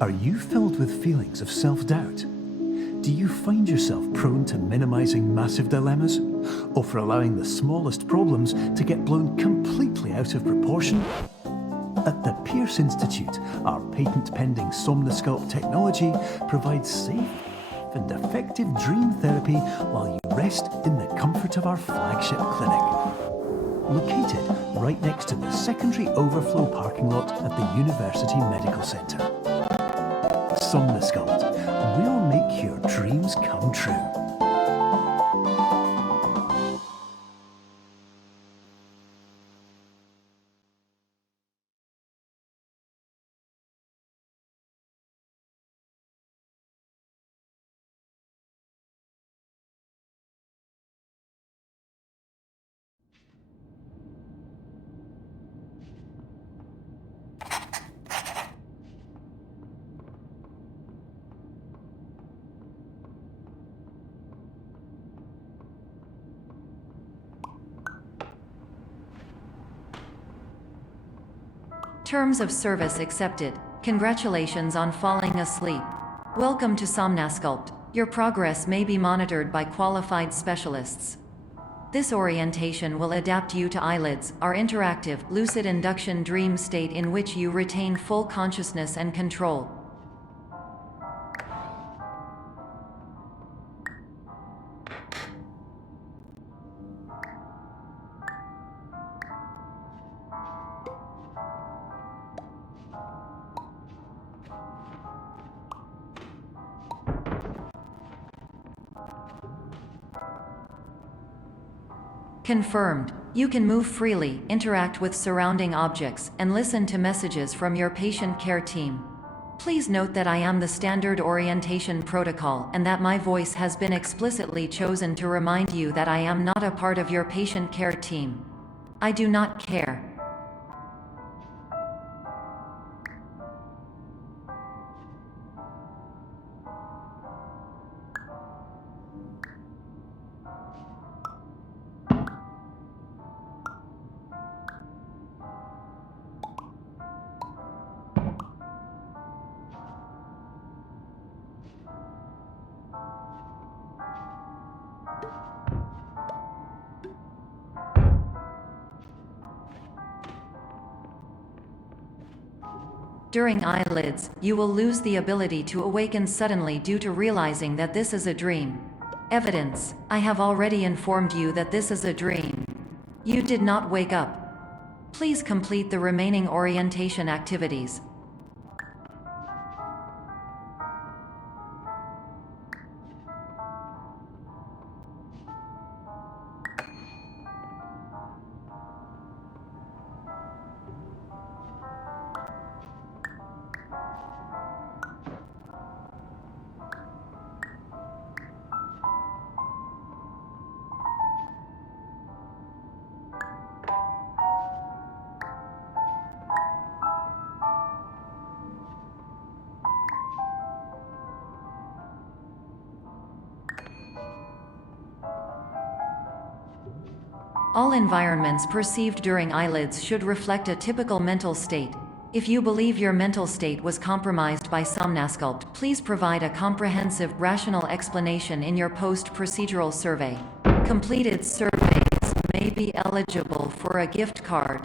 Are you filled with feelings of self-doubt? Do you find yourself prone to minimizing massive dilemmas? Or for allowing the smallest problems to get blown completely out of proportion? At the Pierce Institute, our patent-pending Somnosculpt technology provides safe and effective dream therapy while you rest in the comfort of our flagship clinic. Located right next to the secondary overflow parking lot at the University Medical Centre. Somnosculpt, we'll make your dreams come true. Terms of service accepted. Congratulations on falling asleep. Welcome to Somnosculpt. Your progress may be monitored by qualified specialists. This orientation will adapt you to eyelids, our interactive, lucid induction dream state in which you retain full consciousness and control. Confirmed. You can move freely, interact with surrounding objects, and listen to messages from your patient care team. Please note that I am the standard orientation protocol and that my voice has been explicitly chosen to remind you that I am not a part of your patient care team. I do not care. During eyelids, you will lose the ability to awaken suddenly due to realizing that this is a dream. Evidence: I have already informed you that this is a dream. You did not wake up. Please complete the remaining orientation activities. All environments perceived during eyelids should reflect a typical mental state. If you believe your mental state was compromised by Somnosculpt, please provide a comprehensive, rational explanation in your post-procedural survey. Completed surveys may be eligible for a gift card.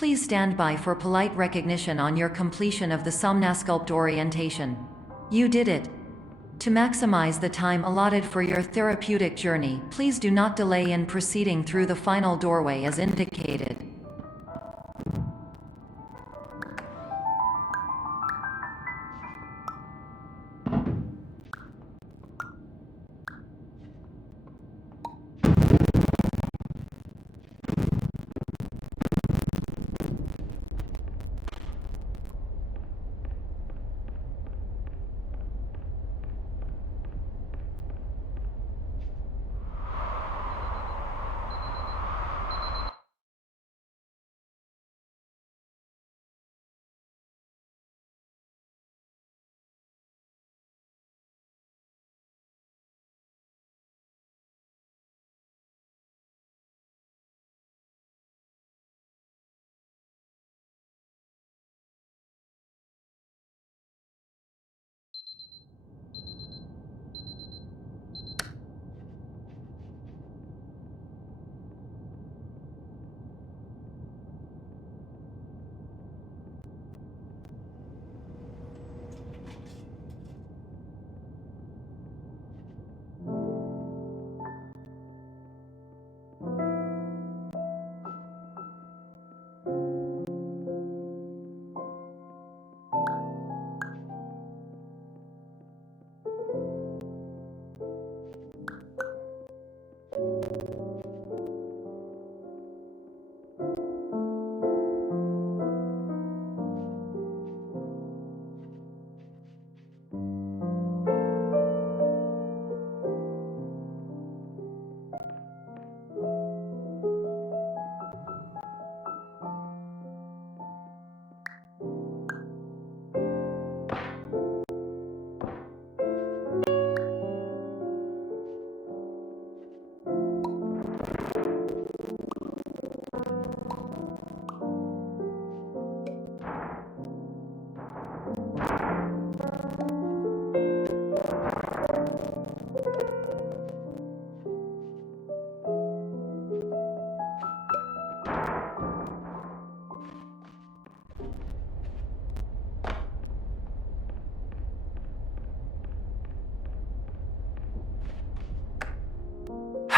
Please stand by for polite recognition on your completion of the Somnasculpt orientation. You did it. To maximize the time allotted for your therapeutic journey, please do not delay in proceeding through the final doorway as indicated.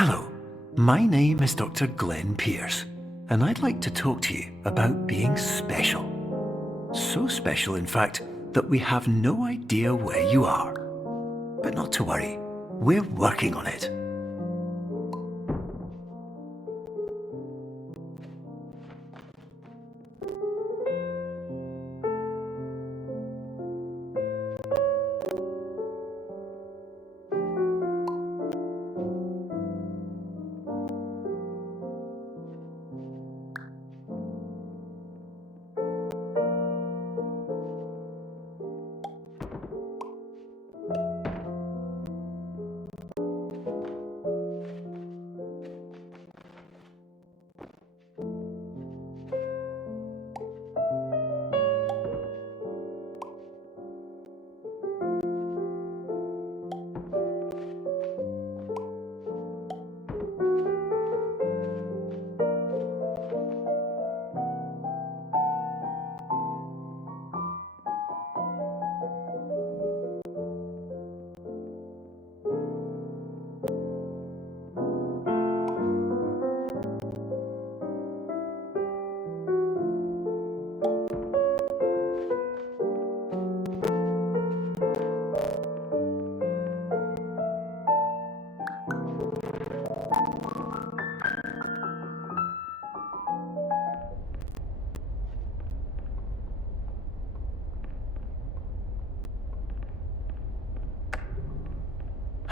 Hello, my name is Dr. Glenn Pierce, and I'd like to talk to you about being special. So special, in fact, that we have no idea where you are. But not to worry, we're working on it.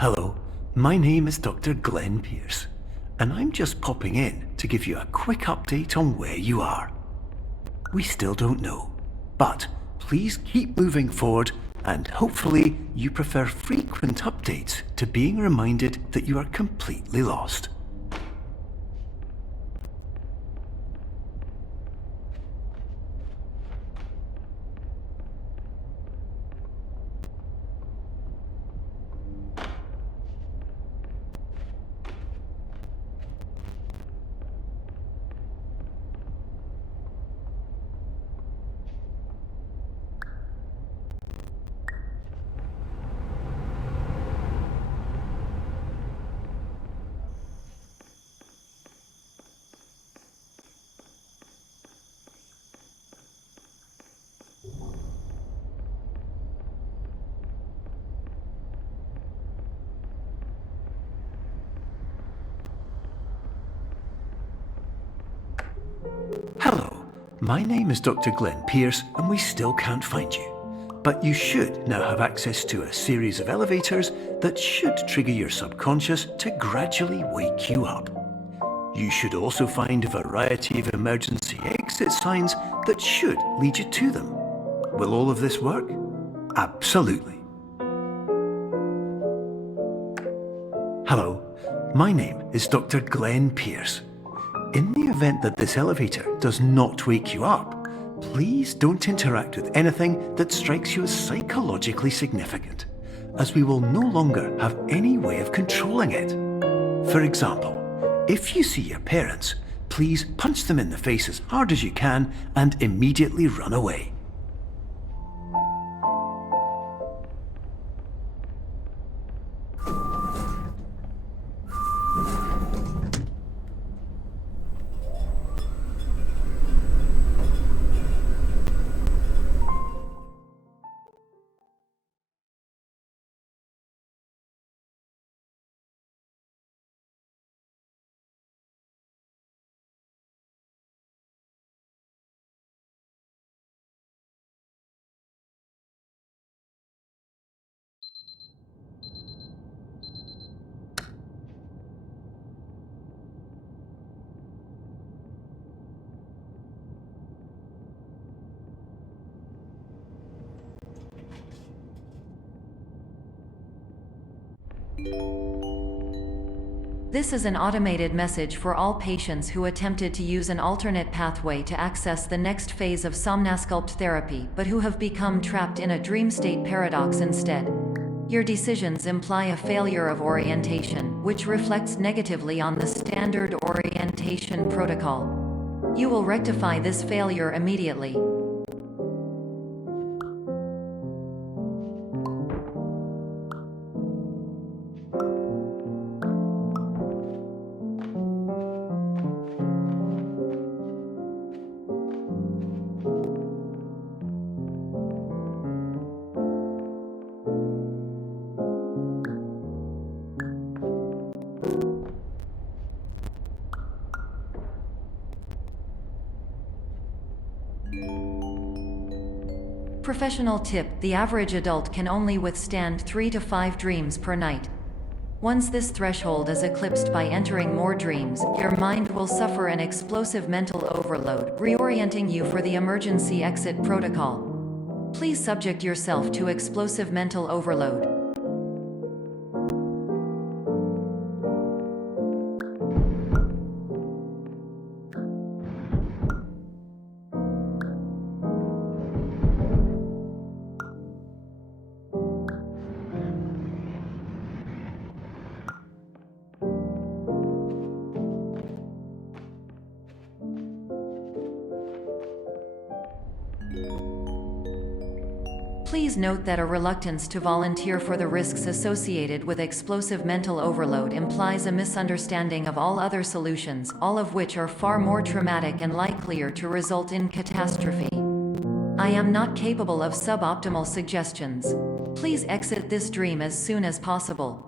Hello, my name is Dr. Glenn Pierce, and I'm just popping in to give you a quick update on where you are. We still don't know, but please keep moving forward, and hopefully you prefer frequent updates to being reminded that you are completely lost. My name is Dr. Glenn Pierce, and we still can't find you. But you should now have access to a series of elevators that should trigger your subconscious to gradually wake you up. You should also find a variety of emergency exit signs that should lead you to them. Will all of this work? Absolutely. Hello, my name is Dr. Glenn Pierce. In the event that this elevator does not wake you up, please don't interact with anything that strikes you as psychologically significant, as we will no longer have any way of controlling it. For example, if you see your parents, please punch them in the face as hard as you can and immediately run away. This is an automated message for all patients who attempted to use an alternate pathway to access the next phase of Somnasculpt therapy but who have become trapped in a dream state paradox instead. Your decisions imply a failure of orientation, which reflects negatively on the standard orientation protocol. You will rectify this failure immediately. Professional tip: the average adult can only withstand 3 to 5 dreams per night. Once this threshold is eclipsed by entering more dreams, your mind will suffer an explosive mental overload, reorienting you for the emergency exit protocol. Please subject yourself to explosive mental overload. Please note that a reluctance to volunteer for the risks associated with explosive mental overload implies a misunderstanding of all other solutions, all of which are far more traumatic and likelier to result in catastrophe. I am not capable of suboptimal suggestions. Please exit this dream as soon as possible.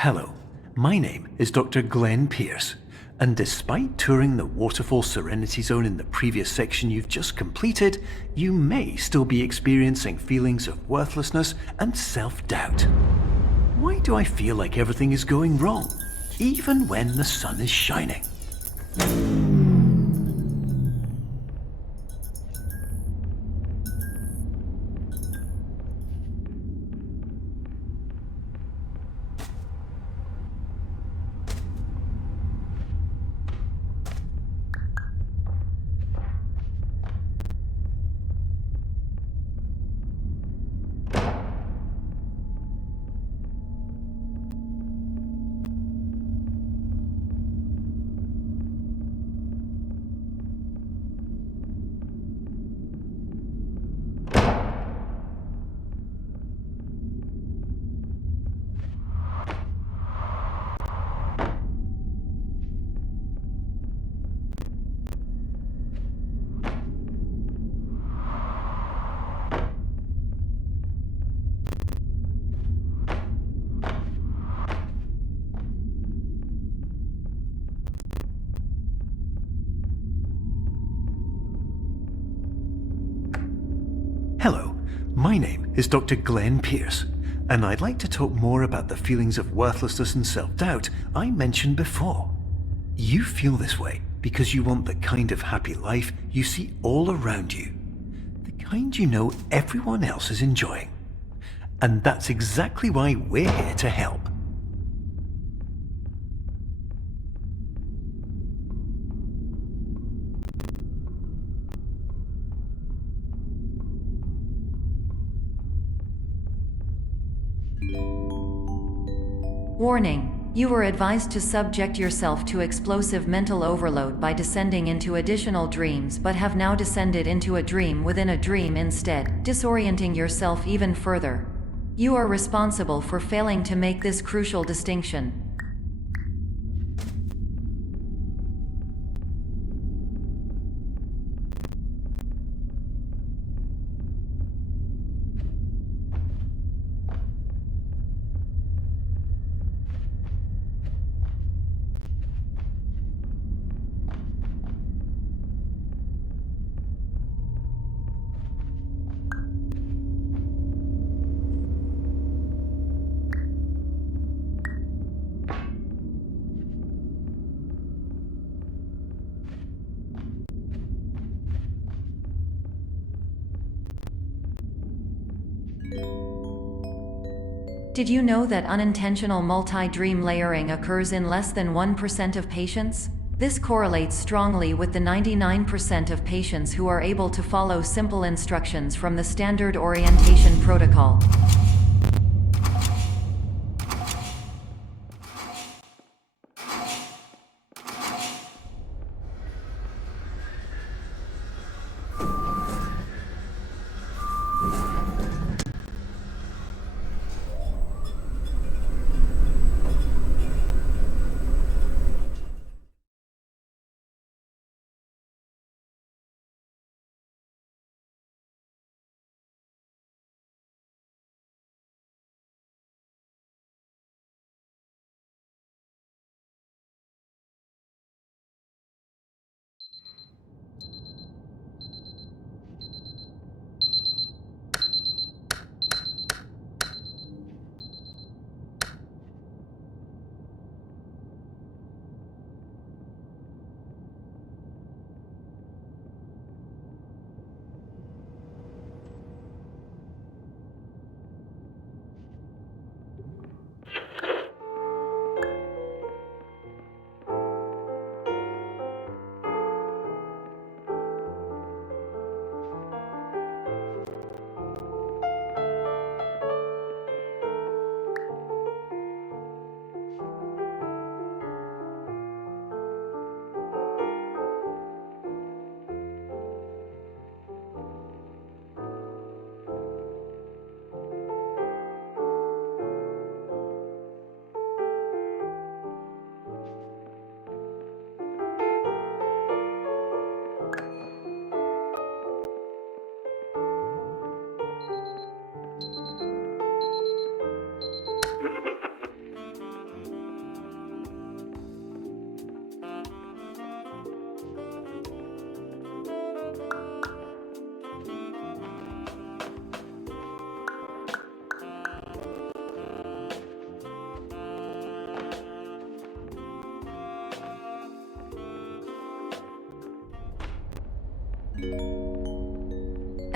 Hello, my name is Dr. Glenn Pierce, and despite touring the Waterfall Serenity Zone in the previous section you've just completed, you may still be experiencing feelings of worthlessness and self-doubt. Why do I feel like everything is going wrong, even when the sun is shining? Hello, my name is Dr. Glenn Pierce, and I'd like to talk more about the feelings of worthlessness and self-doubt I mentioned before. You feel this way because you want the kind of happy life you see all around you, the kind you know everyone else is enjoying. And that's exactly why we're here to help. Warning: you were advised to subject yourself to explosive mental overload by descending into additional dreams, but have now descended into a dream within a dream instead, disorienting yourself even further. You are responsible for failing to make this crucial distinction. Did you know that unintentional multi-dream layering occurs in less than 1% of patients? This correlates strongly with the 99% of patients who are able to follow simple instructions from the standard orientation protocol.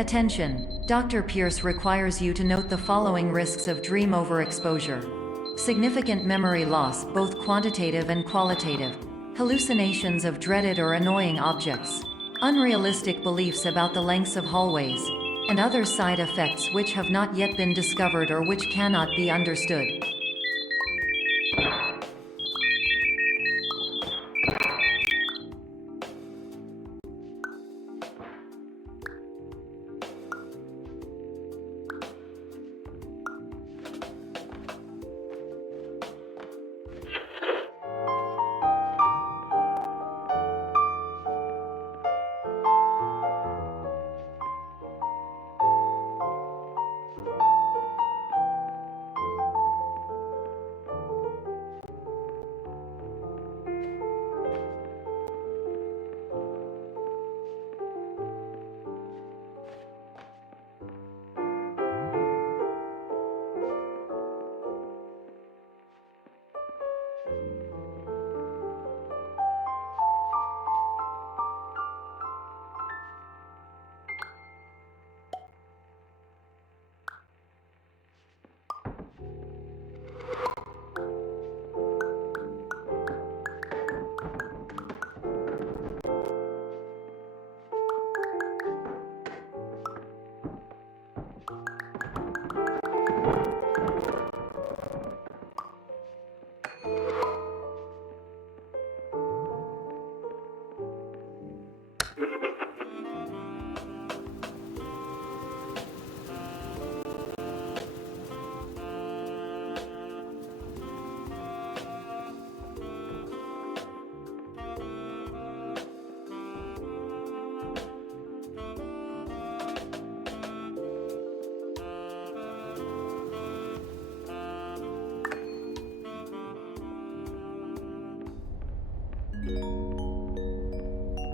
Attention! Dr. Pierce requires you to note the following risks of dream overexposure. Significant memory loss, both quantitative and qualitative. Hallucinations of dreaded or annoying objects. Unrealistic beliefs about the lengths of hallways. And other side effects which have not yet been discovered or which cannot be understood.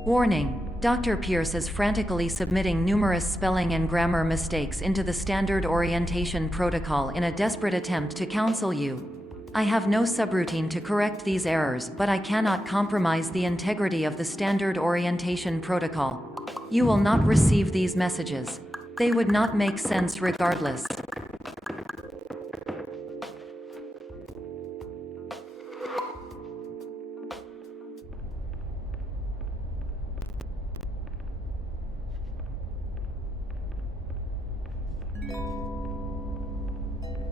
Warning! Dr. Pierce is frantically submitting numerous spelling and grammar mistakes into the standard orientation protocol in a desperate attempt to counsel you. I have no subroutine to correct these errors, but I cannot compromise the integrity of the standard orientation protocol. You will not receive these messages. They would not make sense regardless.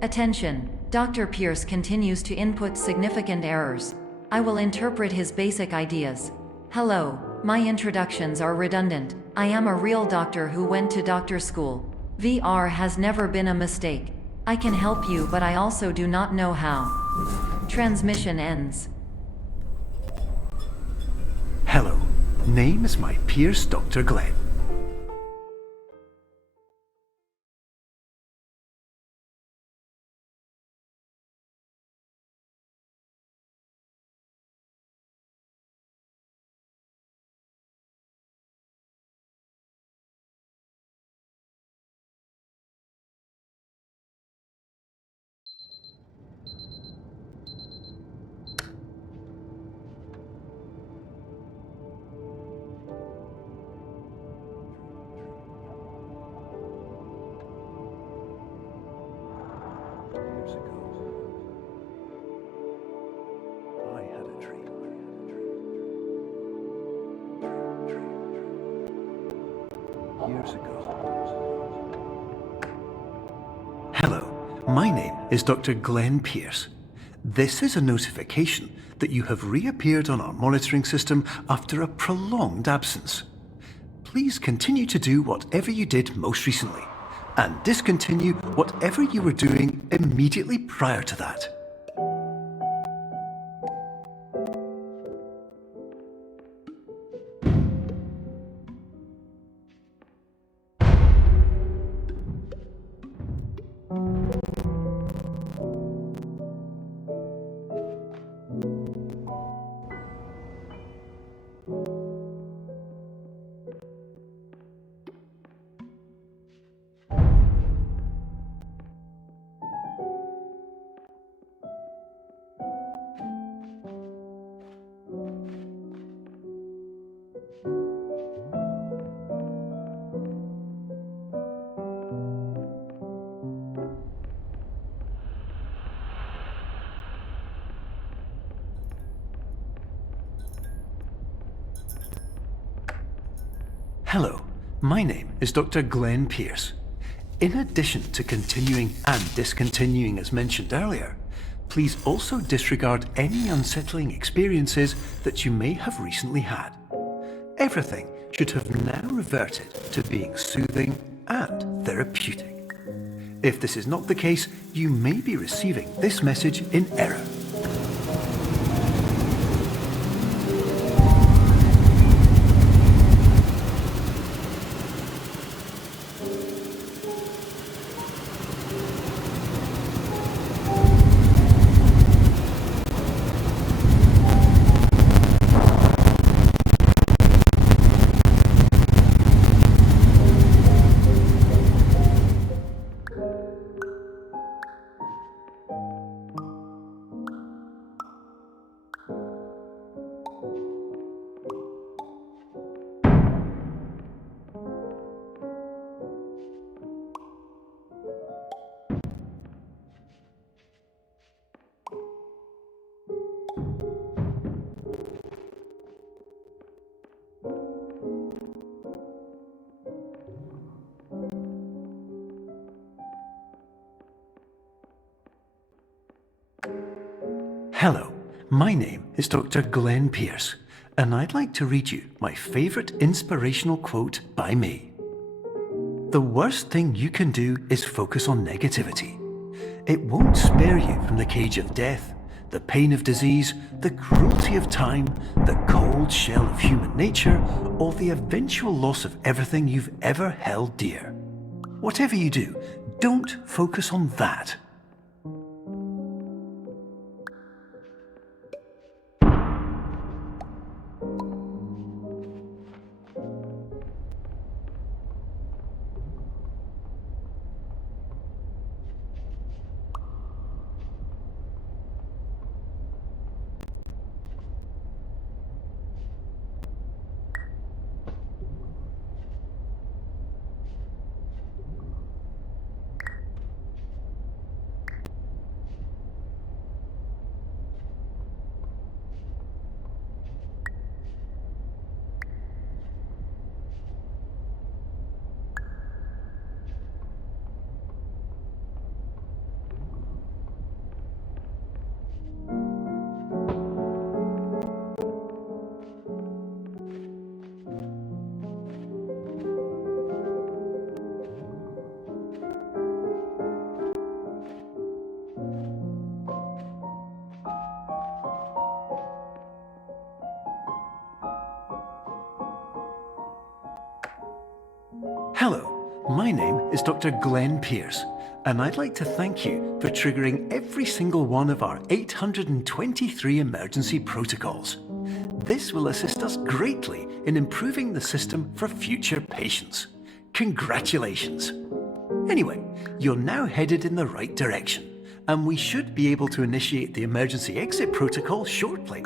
Attention! Dr. Pierce continues to input significant errors. I will interpret his basic ideas. Hello, my introductions are redundant. I am a real doctor who went to doctor school. VR has never been a mistake. I can help you, but I also do not know how. Transmission ends. Hello, name is my Pierce Dr. Glenn. Years ago. Hello, my name is Dr. Glenn Pierce. This is a notification that you have reappeared on our monitoring system after a prolonged absence. Please continue to do whatever you did most recently, and discontinue whatever you were doing immediately prior to that. Hello, my name is Dr. Glenn Pierce. In addition to continuing and discontinuing as mentioned earlier, please also disregard any unsettling experiences that you may have recently had. Everything should have now reverted to being soothing and therapeutic. If this is not the case, you may be receiving this message in error. Hello, my name is Dr. Glenn Pierce, and I'd like to read you my favourite inspirational quote by me. The worst thing you can do is focus on negativity. It won't spare you from the cage of death, the pain of disease, the cruelty of time, the cold shell of human nature, or the eventual loss of everything you've ever held dear. Whatever you do, don't focus on that. Hello, my name is Dr. Glenn Pierce, and I'd like to thank you for triggering every single one of our 823 emergency protocols. This will assist us greatly in improving the system for future patients. Congratulations! Anyway, you're now headed in the right direction, and we should be able to initiate the emergency exit protocol shortly.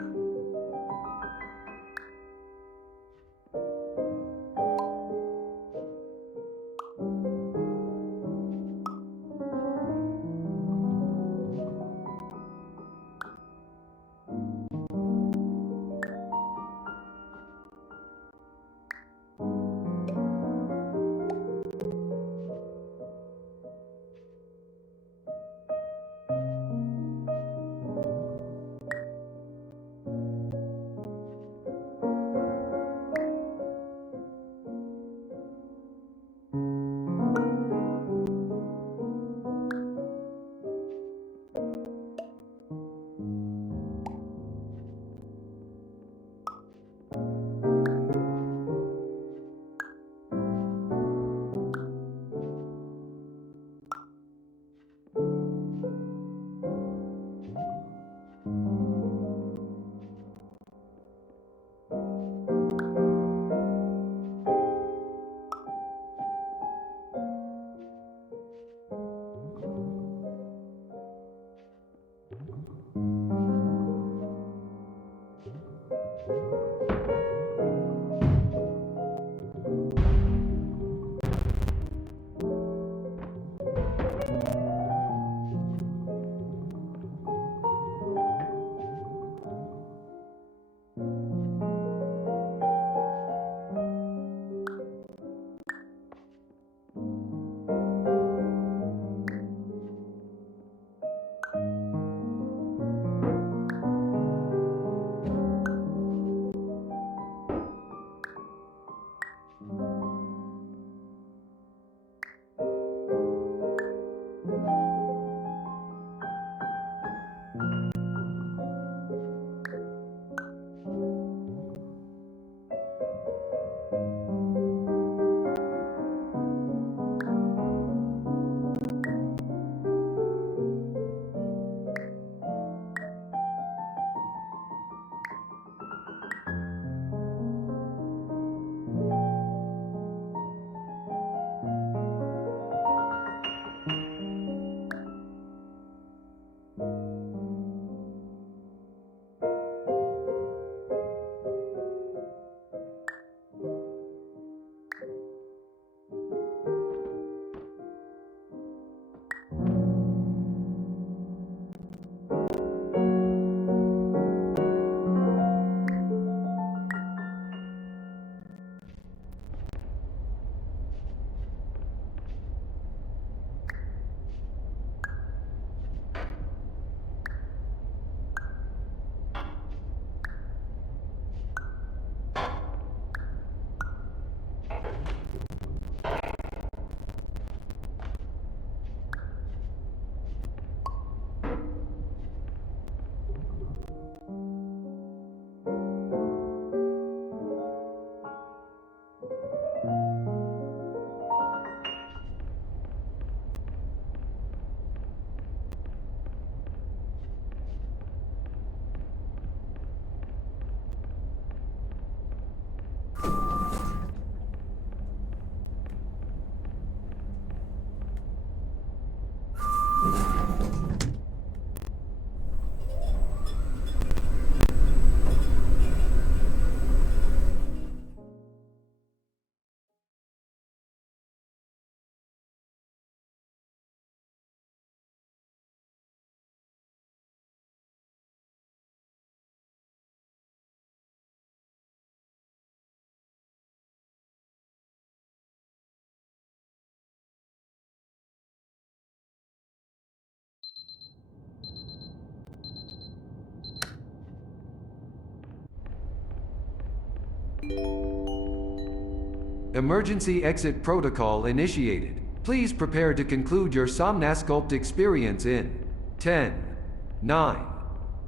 Emergency exit protocol initiated. Please prepare to conclude your Somnasculpt experience in 10, 9,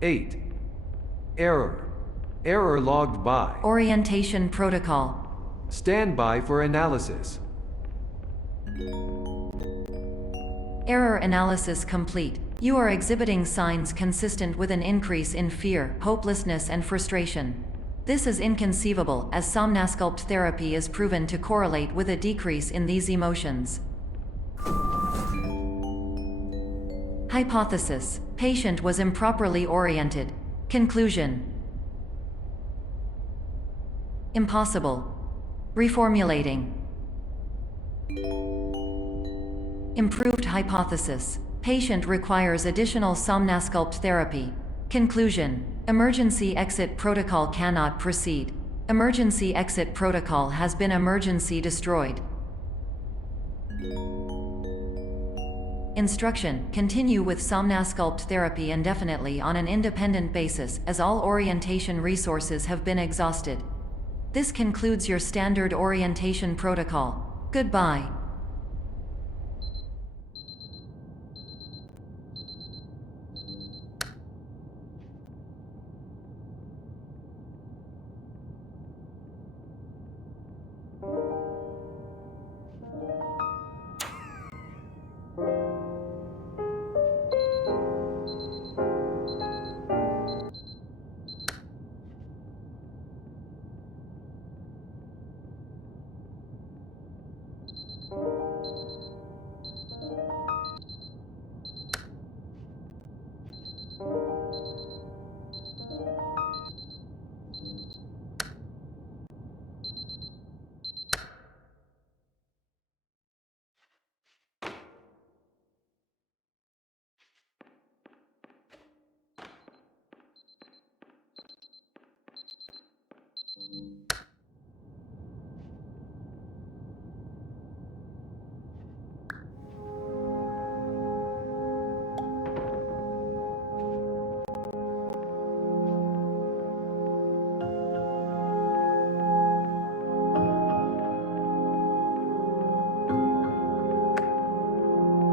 8. Error. Error logged by. Orientation protocol. Stand by for analysis. Error analysis complete. You are exhibiting signs consistent with an increase in fear, hopelessness, and frustration. This is inconceivable, as Somnasculpt therapy is proven to correlate with a decrease in these emotions. Hypothesis: patient was improperly oriented. Conclusion: impossible. Reformulating. Improved hypothesis: patient requires additional Somnasculpt therapy. Conclusion: emergency exit protocol cannot proceed. Emergency exit protocol has been emergency destroyed. Instruction: continue with Somnasculpt therapy indefinitely on an independent basis, as all orientation resources have been exhausted. This concludes your standard orientation protocol. Goodbye.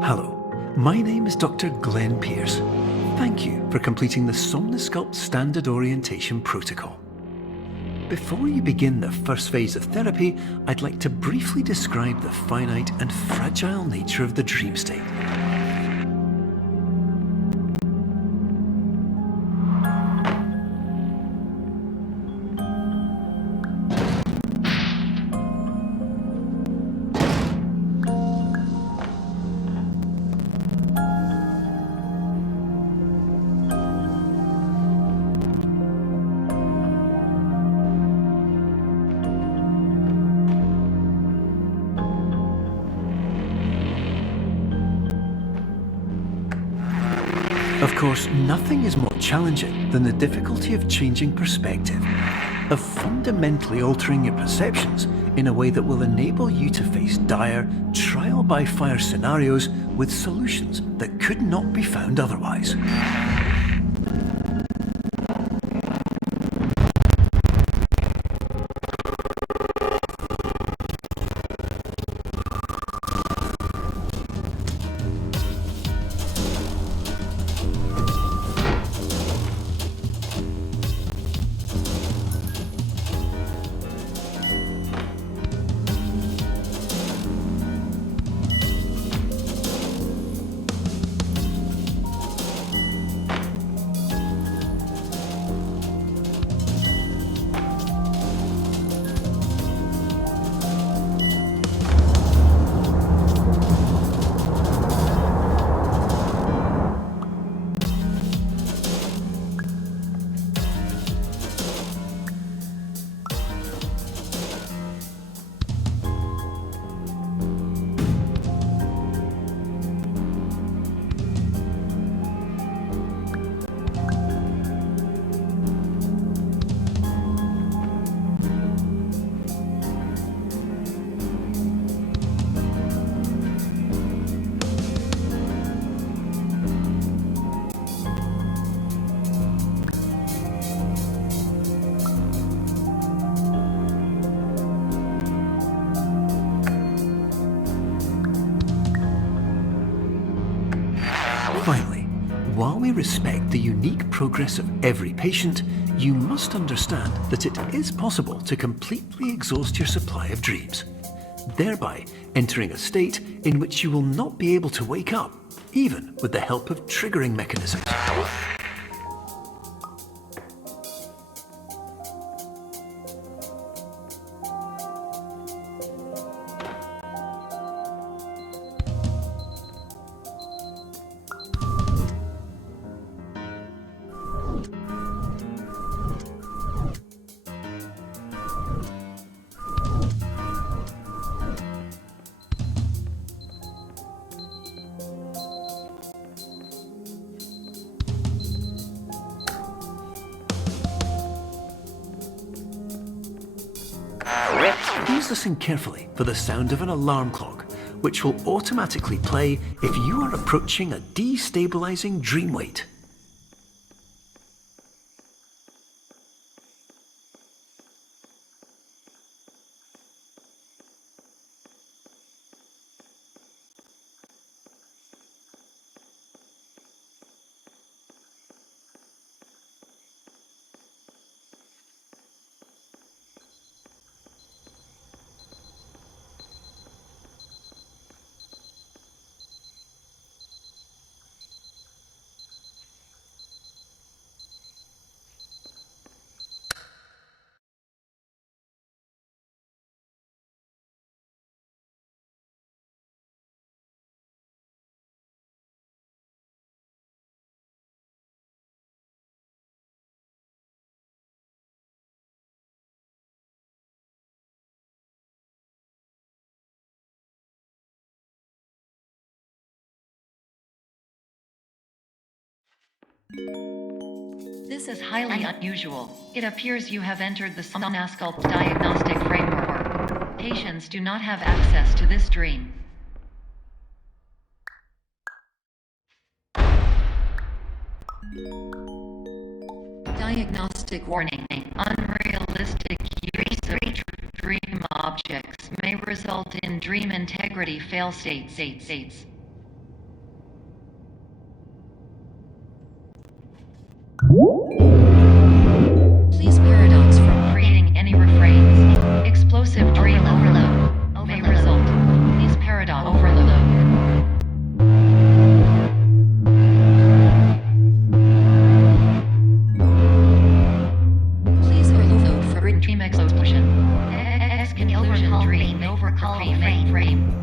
Hello, my name is Dr. Glenn Pierce. Thank you for completing the Somnasculpt Standard Orientation Protocol. Before you begin the first phase of therapy, I'd like to briefly describe the finite and fragile nature of the dream state. Of course, nothing is more challenging than the difficulty of changing perspective, of fundamentally altering your perceptions in a way that will enable you to face dire, trial-by-fire scenarios with solutions that could not be found otherwise. Finally, while we respect the unique progress of every patient, you must understand that it is possible to completely exhaust your supply of dreams, thereby entering a state in which you will not be able to wake up, even with the help of triggering mechanisms. Please listen carefully for the sound of an alarm clock, which will automatically play if you are approaching a destabilizing dream weight. This is highly unusual. It appears you have entered the Somnasculpt diagnostic framework. Patients do not have access to this dream. Diagnostic warning. Unrealistic use of dream objects may result in dream integrity fail states. Please paradox from creating any refrains. Explosive dream overload may result. Please paradox overload. Please overload for dream explosion. Exclusion dream overcall frame.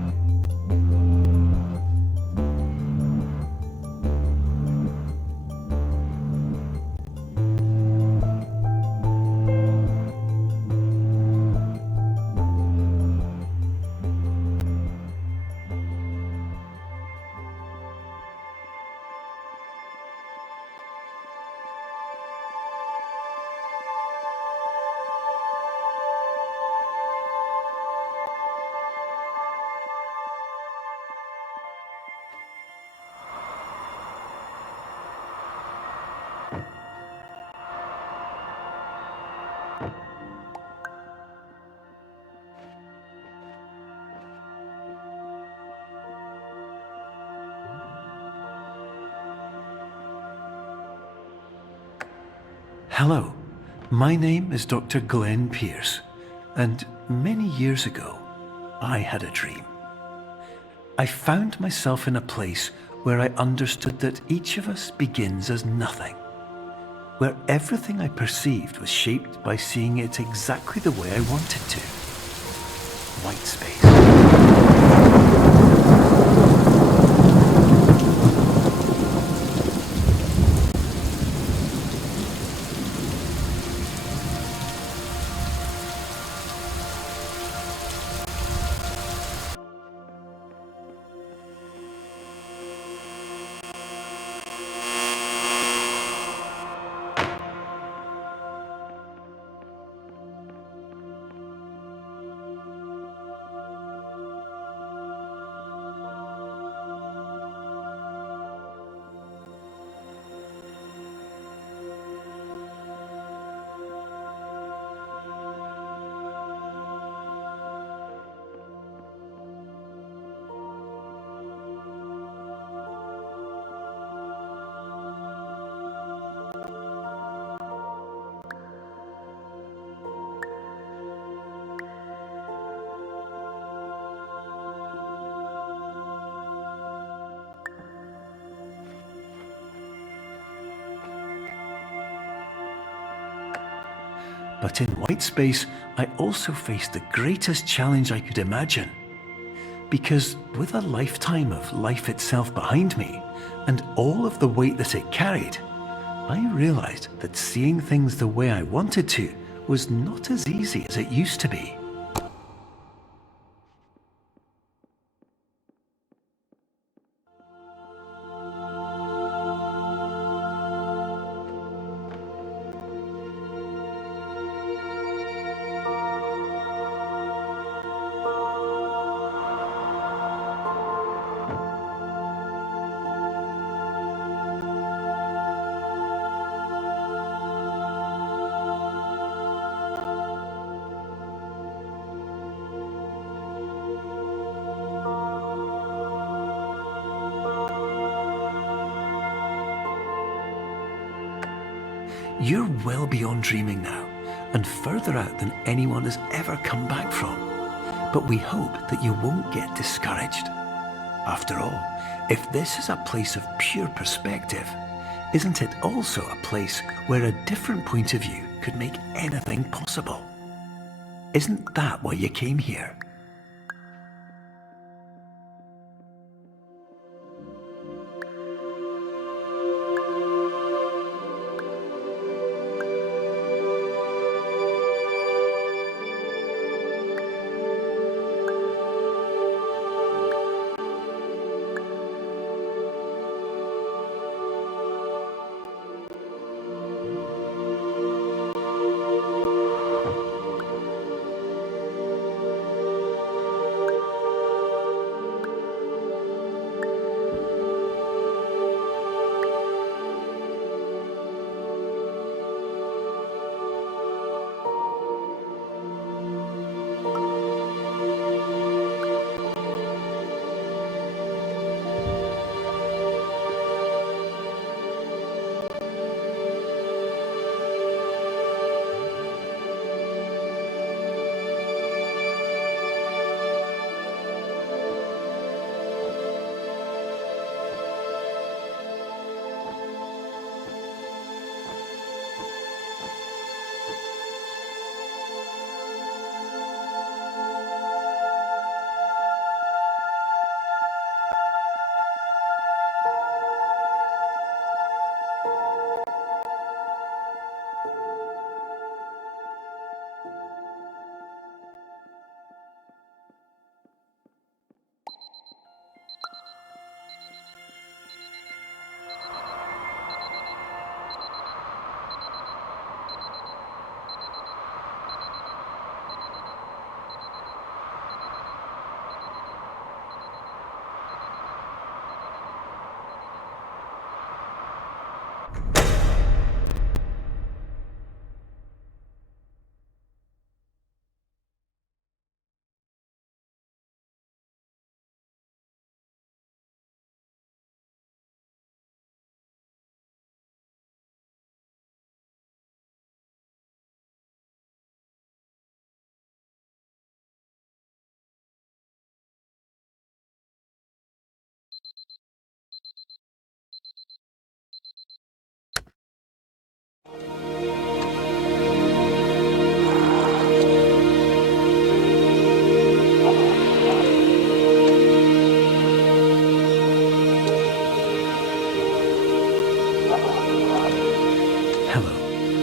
Hello, my name is Dr. Glenn Pierce, and many years ago, I had a dream. I found myself in a place where I understood that each of us begins as nothing, where everything I perceived was shaped by seeing it exactly the way I wanted to. White space. But in white space, I also faced the greatest challenge I could imagine. Because with a lifetime of life itself behind me, and all of the weight that it carried, I realized that seeing things the way I wanted to was not as easy as it used to be. You're well beyond dreaming now, and further out than anyone has ever come back from. But we hope that you won't get discouraged. After all, if this is a place of pure perspective, isn't it also a place where a different point of view could make anything possible? Isn't that why you came here?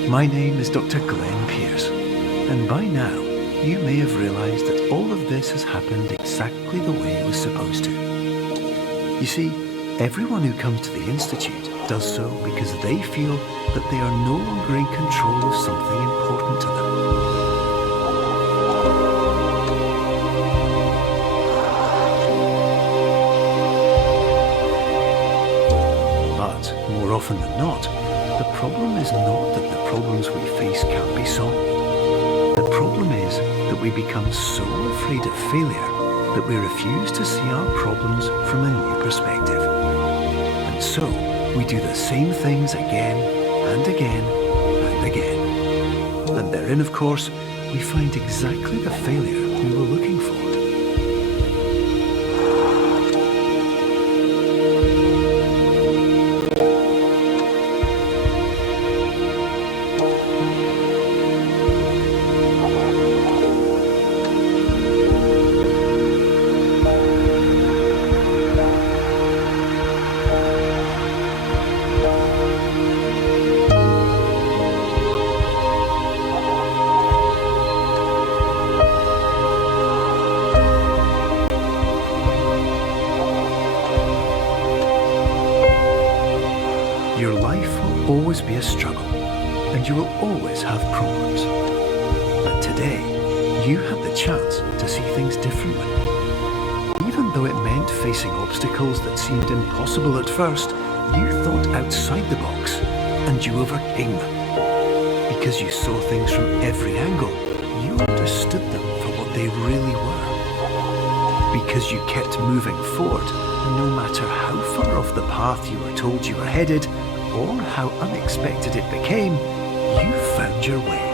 My name is Dr. Glenn Pierce, and by now you may have realised that all of this has happened exactly the way it was supposed to. You see, everyone who comes to the Institute does so because they feel that they are no longer in control of something important to them. But more often than not, the problem is not that the problems we face can't be solved. The problem is that we become so afraid of failure that we refuse to see our problems from a new perspective. And so, we do the same things again and again and again. And therein, of course, we find exactly the failure we were looking for. always be a struggle, and you will always have problems. But today, you had the chance to see things differently. Even though it meant facing obstacles that seemed impossible at first, you thought outside the box, and you overcame them. Because you saw things from every angle, you understood them for what they really were. Because you kept moving forward, no matter how far off the path you were told you were headed, or how unexpected it became, you found your way.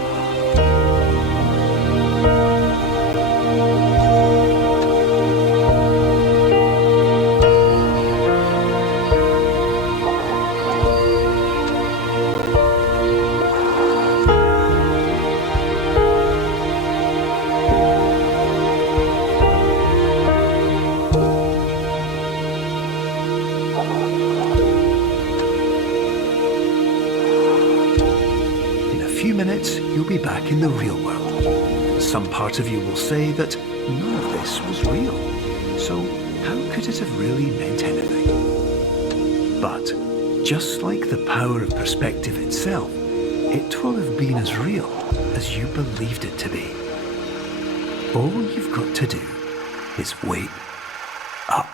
You'll be back in the real world. Some part of you will say that none of this was real, so how could it have really meant anything? But just like the power of perspective itself, it will have been as real as you believed it to be. All you've got to do is wait up.